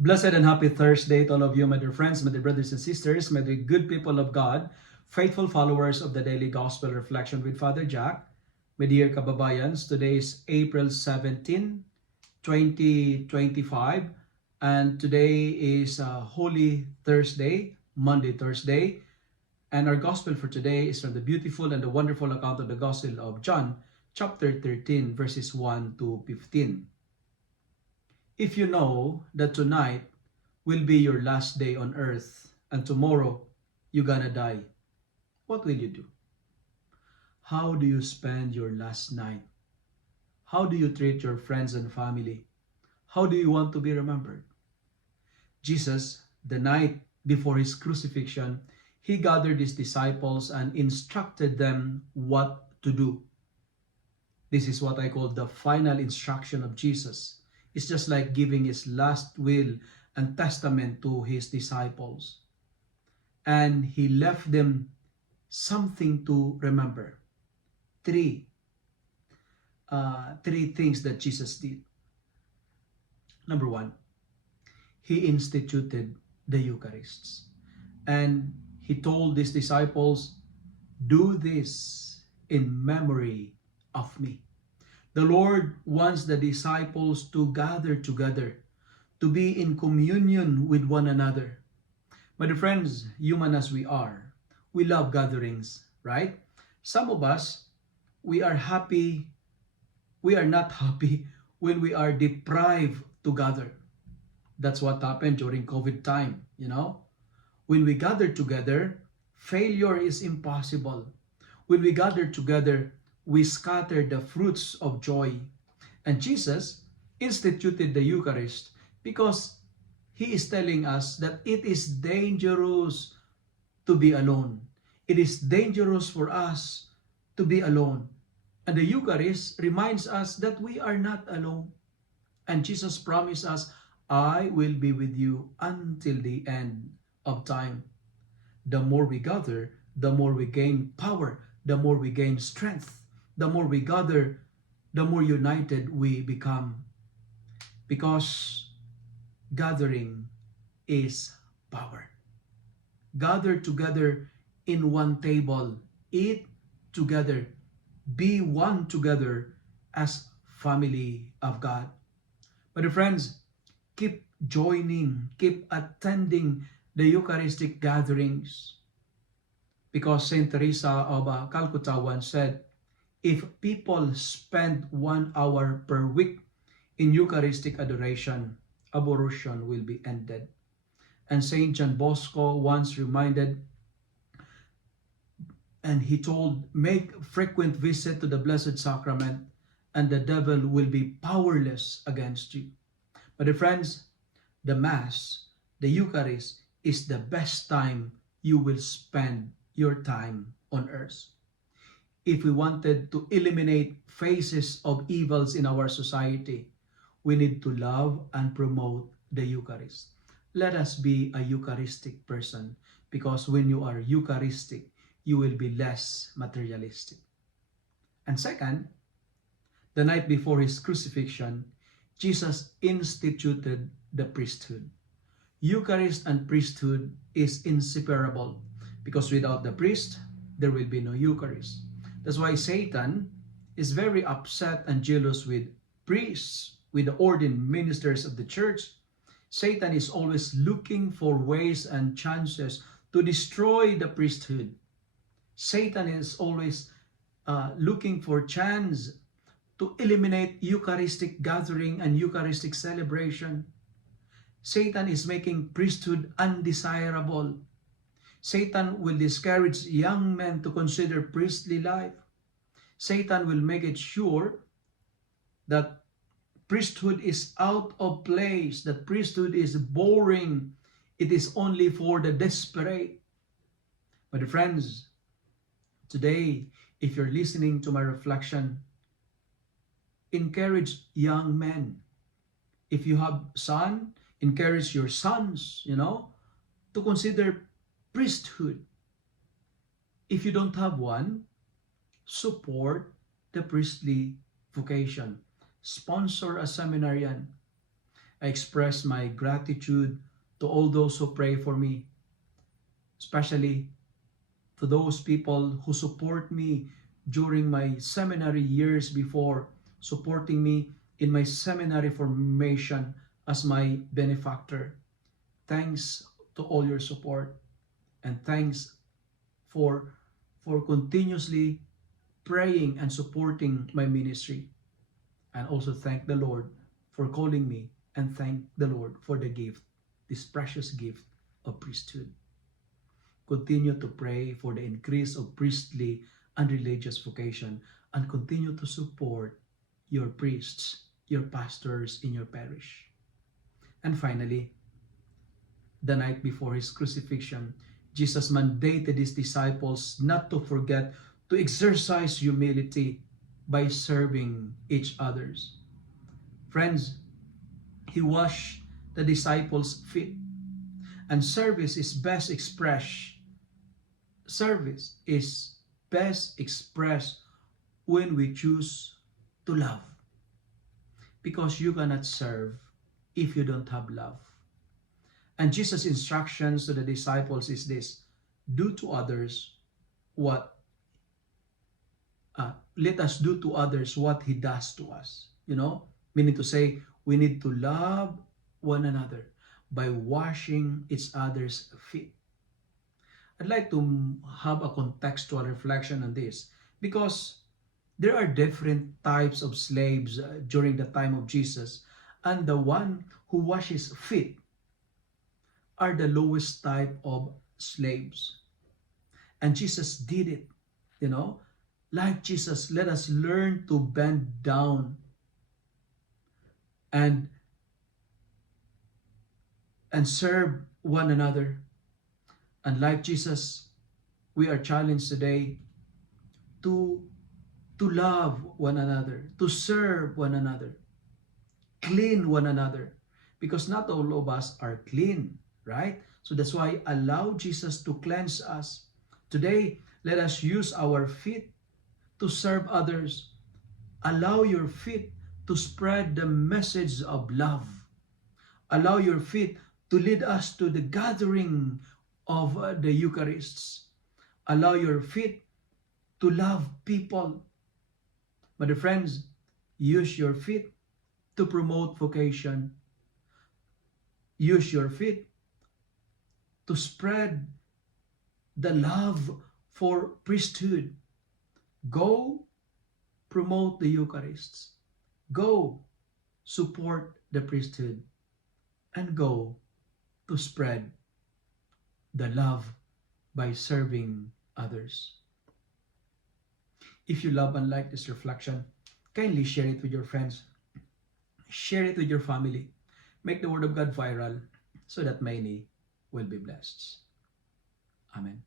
Blessed and happy Thursday to all of you, my dear friends, my dear brothers and sisters, my dear good people of God, faithful followers of the Daily Gospel Reflection with Father Jack. My dear kababayans, today is April 17, 2025, and today is Holy Thursday, Monday, Thursday, and our Gospel for today is from the beautiful and the wonderful account of the Gospel of John, chapter 13, verses 1 to 15. If you know that tonight will be your last day on earth and tomorrow you're gonna die, what will you do? How do you spend your last night? How do you treat your friends and family? How do you want to be remembered? Jesus, the night before his crucifixion, he gathered his disciples and instructed them what to do. This is what I call the final instruction of Jesus. It's just like giving his last will and testament to his disciples. And he left them something to remember. Three things that Jesus did. Number one, he instituted the Eucharists. And he told his disciples, do this in memory of me. The Lord wants the disciples to gather together, to be in communion with one another. My dear friends, human as we are, we love gatherings, right? Some of us, we are not happy when we are deprived to gather. That's what happened during COVID time, When we gather together, failure is impossible. When we gather together, we scatter the fruits of joy. And Jesus instituted the Eucharist because he is telling us that it is dangerous to be alone. It is dangerous for us to be alone. And the Eucharist reminds us that we are not alone. And Jesus promised us, I will be with you until the end of time. The more we gather, the more we gain power, the more we gain strength. The more we gather, the more united we become. Because gathering is power. Gather together in one table, eat together, be one together as family of God. But friends, keep joining, keep attending the Eucharistic gatherings. Because Saint Teresa of Calcutta once said, if people spend 1 hour per week in Eucharistic adoration, abortion will be ended. And Saint John Bosco once reminded, and he told, make frequent visit to the Blessed Sacrament, and the devil will be powerless against you. But friends, the Mass, the Eucharist, is the best time you will spend your time on earth. If we wanted to eliminate phases of evils in our society, we need to love and promote the Eucharist. Let us be a Eucharistic person, because when you are Eucharistic, you will be less materialistic. And second, the night before his crucifixion, Jesus instituted the priesthood. Eucharist and priesthood is inseparable, because without the priest, there will be no Eucharist. That's why Satan is very upset and jealous with priests, with the ordained ministers of the church. Satan is always looking for ways and chances to destroy the priesthood. Satan is always looking for chance to eliminate Eucharistic gathering and Eucharistic celebration. Satan is making priesthood undesirable. Satan will discourage young men to consider priestly life. Satan will make it sure that priesthood is out of place, that priesthood is boring, it is only for the desperate. But friends, today, if you're listening to my reflection, encourage young men. If you have son, encourage your sons, to consider priesthood. If you don't have one, support the priestly vocation. Sponsor a seminarian. I express my gratitude to all those who pray for me, especially to those people who support me during my seminary years before, supporting me in my seminary formation as my benefactor. Thanks to all your support, and thanks for continuously praying and supporting my ministry. And also thank the Lord for calling me, and thank the Lord for the gift, this precious gift of priesthood. Continue to pray for the increase of priestly and religious vocation, and continue to support your priests, your pastors in your parish. And finally, the night before his crucifixion, Jesus mandated his disciples not to forget to exercise humility by serving each others. Friends, he washed the disciples' feet, and service is best expressed when we choose to love, because you cannot serve if you don't have love. And Jesus' instructions to the disciples is this: do to others what let us do to others what he does to us. Meaning to say, we need to love one another by washing each other's feet. I'd like to have a contextual reflection on this, because there are different types of slaves during the time of Jesus, and the one who washes feet are the lowest type of slaves. And Jesus did it. Like Jesus, let us learn to bend down and serve one another. And like Jesus, we are challenged today to love one another, to serve one another, clean one another, because not all of us are clean, right? So that's why allow Jesus to cleanse us. Today, let us use our feet to serve others. Allow your feet to spread the message of love. Allow your feet to lead us to the gathering of the Eucharists. Allow your feet to love people. My friends, use your feet to promote vocation. Use your feet to spread the love for priesthood. Go promote the Eucharists. Go support the priesthood. And go to spread the love by serving others. If you love and like this reflection, kindly share it with your friends. Share it with your family. Make the Word of God viral so that many will be blessed. Amen.